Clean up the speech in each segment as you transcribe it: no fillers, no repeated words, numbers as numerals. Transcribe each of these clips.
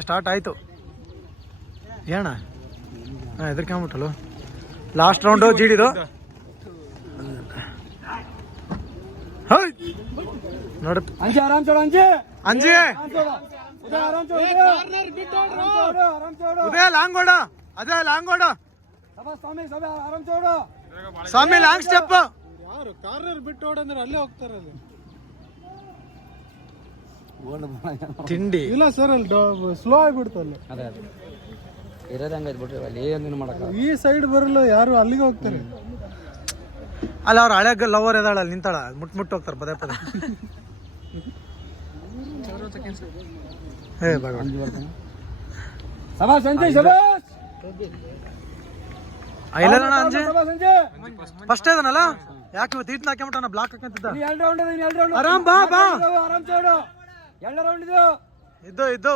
start ಆಯ್ತು ಏನ ಹೆದರ್ಕೊಂಬಿಟ್ಟಲು last round ಜೀಡಿದು ನೋಡ ಅಂಜಿ ಉದಯ ಲಾಂಗ್ ಓಡ ಅದೇ ಲಾಂಗ್ ಓಡ ಸ್ವಾಮಿ ಲಾಂಗ್ ಸ್ಟೆಪ್ ಯಾರು ಕಾರ್ನರ್ ಬಿಟ್ಟು ಓಡಂದ್ರೆ ಅಲ್ಲೇ ಹೋಗ್ತಾರಲ್ಲ ತಿಂಡಿ ಇಲ್ಲ ಸರ್ ಅಲ್ಲಿ ಸ್ಲೋ ಆಗಿಬಿಡ್ತಲ್ಲ ಈ ಸೈಡ್ ಬರಲ್ಲ ಯಾರು ಅಲ್ಲಿಗೆ ಹೋಗ್ತಾರೆ ಅಲ್ಲ ಅವ್ರ ಹಳೆ ಲವರ್ ಎದಾಳ ಅಲ್ಲಿ ನಿಂತಾಳ ಮುಟ್ಟು ಹೋಗ್ತಾರೆ ಪದೇ ಪದೇ ಇಲ್ಲಣ್ಣ ಅಂಜಿ ಫಸ್ಟ್ ಇದನಲ್ಲ ಯಾಕೆ ಇವತ್ತು ಇಟ್ನ ಹಾಕ್ಬಿಟ್ಟ ಬ್ಲಾಕ್ ಹಾಕಂತಿದ್ದ ಆರಾಮ್ ಬಾ ಬಾ ಇದ್ದು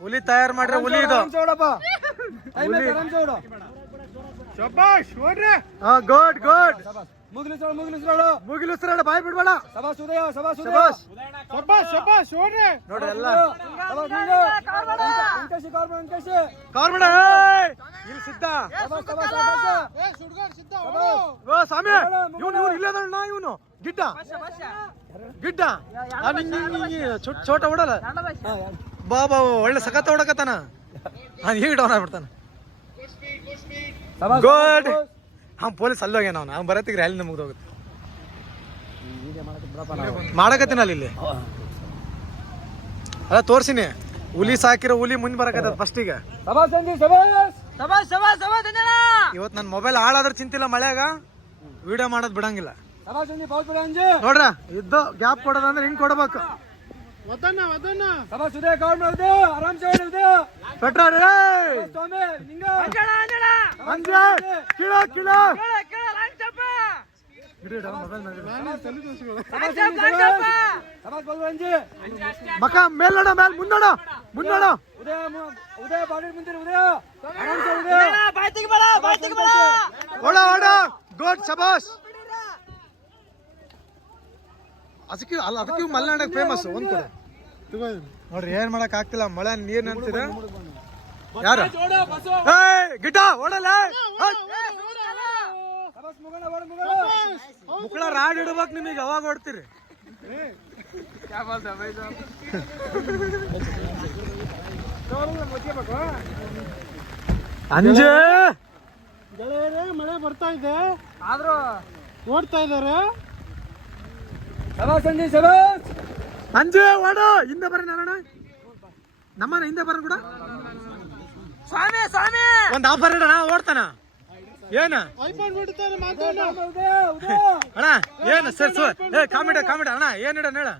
ಹುಲಿ ತಯಾರು ಮಾಡ್ರೆ ಹುಲಿ ಇದು ಗುಡ್ ಮುಗಿಲಿಸ್ರಾಡ ಬಾಯ್ ಬಿಡ್ಬೇಡ ನೋಡಿ ಎಲ್ಲ ಕಾರ್ಬಣ ಇಲ್ಲಿ ಸಿದ್ಧ ಸ್ವಾಮಿ ಇವನು ಇಲ್ಲದಣ್ಣ ಇವನು ಗಿಡ್ಡ ಚೋಟ ಓಡಲ್ಲ ಬಾ ಒಳ್ಳೆ ಸಖತ್ ಹೊಡಕತ್ತಾನ ಈಗ ಡೌನ್ ಆಗ್ಬಿಡ್ತಾನ ಗುಡ್ ಪೊಲೀಸ್ ಅಲ್ಲೋಗ್ಯಾನ ಅವ್ನು ಬರತ್ತಿಗೆ ರ್ಯಾಲಿ ನಮ್ಗೆ ಹೋಗುತ್ತೆ ಮಾಡಕತ್ತೀನಿ ಅಲ್ಲಿ ಅಲ್ಲ ತೋರ್ಸಿನಿ ಹುಲಿ ಸಾಕಿರೋ ಹುಲಿ ಮುಂದೆ ಬರಕತ್ತ ಫಸ್ಟಿಗೆ ಇವತ್ತು ನನ್ನ ಮೊಬೈಲ್ ಹಾಳಾದ್ರೆ ಚಿಂತಿಲ್ಲ ಮಳೆಯಾಗ ವಿಡಿಯೋ ಮಾಡೋದು ಬಿಡಂಗಿಲ್ಲ ನೋಡ್ರ ಇದ್ದು ಗ್ಯಾಪ್ ಕೊಡೋದಂದ್ರೆ ಹಿಂಗ್ ಕೊಡ್ಬೇಕು ಮಕ ಮೇಲ್ನೋಡ ಮೇಲ್ ಮುನ್ನೋಡ ಓಡ ಗುಡ್ ಶಬಾಷ್ ಅದಕ್ಕೆ ಮಲೆನಾಡಕ್ಕೆ ಫೇಮಸ್ ಒಂದ್ ಕಡೆ ನೋಡ್ರಿ ಏನ್ ಮಾಡಕ್ ಆಗ್ತಿಲ್ಲ ಮಳೆ ನೀರ್ ನಿಂತಿದೆ ಯಾರು ಗಿಡ್ಡ ಓಡಲ್ಲ ಮುಕ್ಕಳ ರಾಡ್ ಇಡ್ಬೇಕು ನಿಮಗೆ ಅವಾಗ ಓಡ್ತೀರಿ ಅಂಜೆ ಮಳೆ ಬರ್ತಾ ಇದೆ ಆದ್ರೂ ಓಡ್ತಾ ಇದಾರೆ ಅಂಜೆ ಓಡು ಹಿಂದೆ ಬರ್ರಿ ನಾರಾಯಣ ನಮ್ಮನ ಹಿಂದೆ ಬರ್ರಿ ಕೂಡ ಒಂದ್ ಆಫರ್ ಇಡಣ ಓಡ್ತಾನ ಏನ ಅಣ್ಣ ಏನ ಸರ್ ಕಾಮಿಡ ಅಣ್ಣ ಏನ್ ಇಡ ಹೇಳ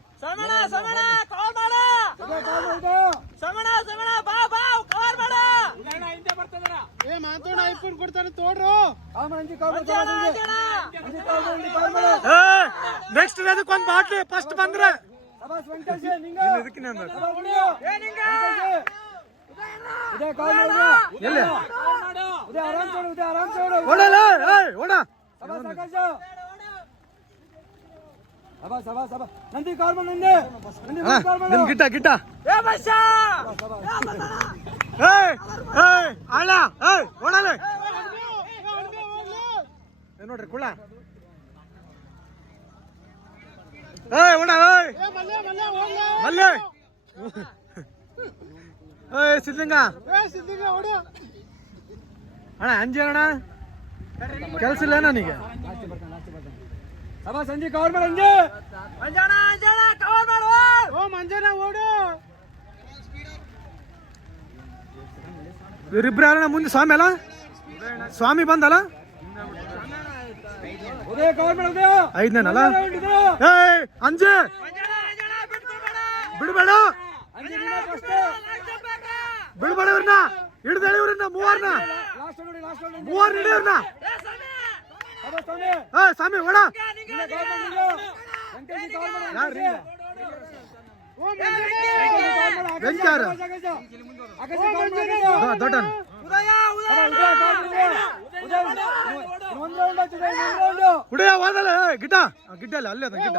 ನೆಕ್ಸ್ಟ್ ಅದಕ್ಕೆ ಒಂದ್ ಬಾಟ್ಲಿ ಫಸ್ಟ್ ಬಂದ್ರೆ ಗಿಟ್ಟ ನೋಡ್ರಿ ಕುಳ ಮಲ್ಲೆ ಸಿದ್ಲಿಂಗ ಅಣ್ಣ ಅಂಜಿ ಅಣ್ಣ ಕೆಲ್ಸ ಇಲ್ಲ ನನಗೆ ಸಂಜೆ ಕವರ್ ಮಾಡಿ ಮಂಜಾನ ಓಡು ಇವರಿಬ್ರು ಯಾರಣ್ಣ ಮುಂದೆ ಸ್ವಾಮಿ ಅಲ್ಲ ಸ್ವಾಮಿ ಬಂದಲ್ಲ ಐದನೇನಲ್ಲ ಅಂಜೆ ಬಿಡ್ಬೇಡ ಇವ್ರನ್ನ ಹಿಡ್ದೇಳಿ ಇವ್ರನ್ನ ಮೂವರ್ನ ಹಿಡಿಯವ್ರನ್ನ ಸ್ವಾಮಿ ಓಡ ವೆಂಚಾರ ದೊಡ್ಡ ಉಡಯ ಹೋದಲ್ಲ ಗಿಡ್ಡ ಅಲ್ಲೇ ಗಿಡ್ಡ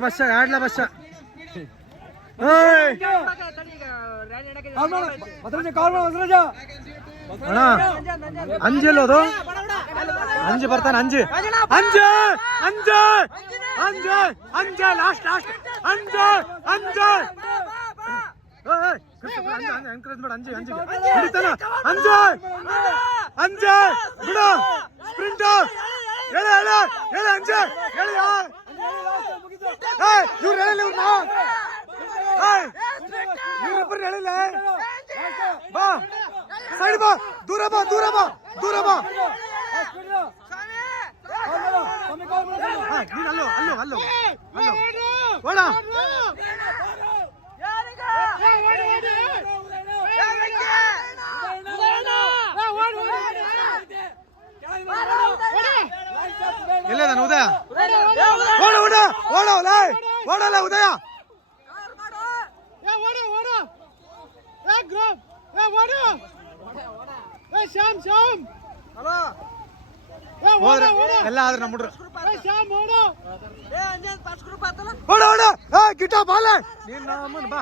ಬಸ್ಸ ಆಡ್ಲ ಬಸ್ಸ ಅಣ್ಣ ಅಂಜೆಲ್ಲೋದು ಅಂಜಿ ಬರ್ತಾನೆ ಅಂಜಿ ಅಂಜೆ ಅಂಜೆ ಅಂಜೆ ಅಂಜೆ ಲಾಸ್ಟ್ ಅಂಜೆ ಅಂಜೆ ಎನ್ಕರೇಜ್ ಮಾಡ ಅಂಜೆ ಅಂಜೆ ಹಿಡಿತಾನ ಅಂಜೆ ಅಂಜೆ ಬಿಡ ಸ್ಪ್ರಿಂಟ್ ಹೇಳ ಹೇಳ ಹೇಳ ಅಂಜೆ ಹೇಳ ಇವ್ರು ಹೇಳಿಲ್ಲ ಇವ್ರಿಬ್ಬರು ಹೇಳಿಲ್ಲ ಬಾ ಸೈಡ್ ಬಾ ದೂರ ಬಾ ದೂರ ಬಾ ದೂರ ಬಾ ನೀನು ಅಲ್ಲೋ ಅಲ್ಲೋ ಅಲ್ಲೋ ಅಲ್ಲೋ ಓಡ ಇಲ್ಲ ನಾನು ಉದಯ ಓಡ ಓಡ ಓಡಲ್ಲ ಓಡಲ್ಲ ಉದಯ ಎಲ್ಲ ಆದ್ರೆ ನಮ್ಮ ಓಡ ಓಡ ಗಿಟ್ಟ ಬಾಲ ನೀನ್ ಬಾ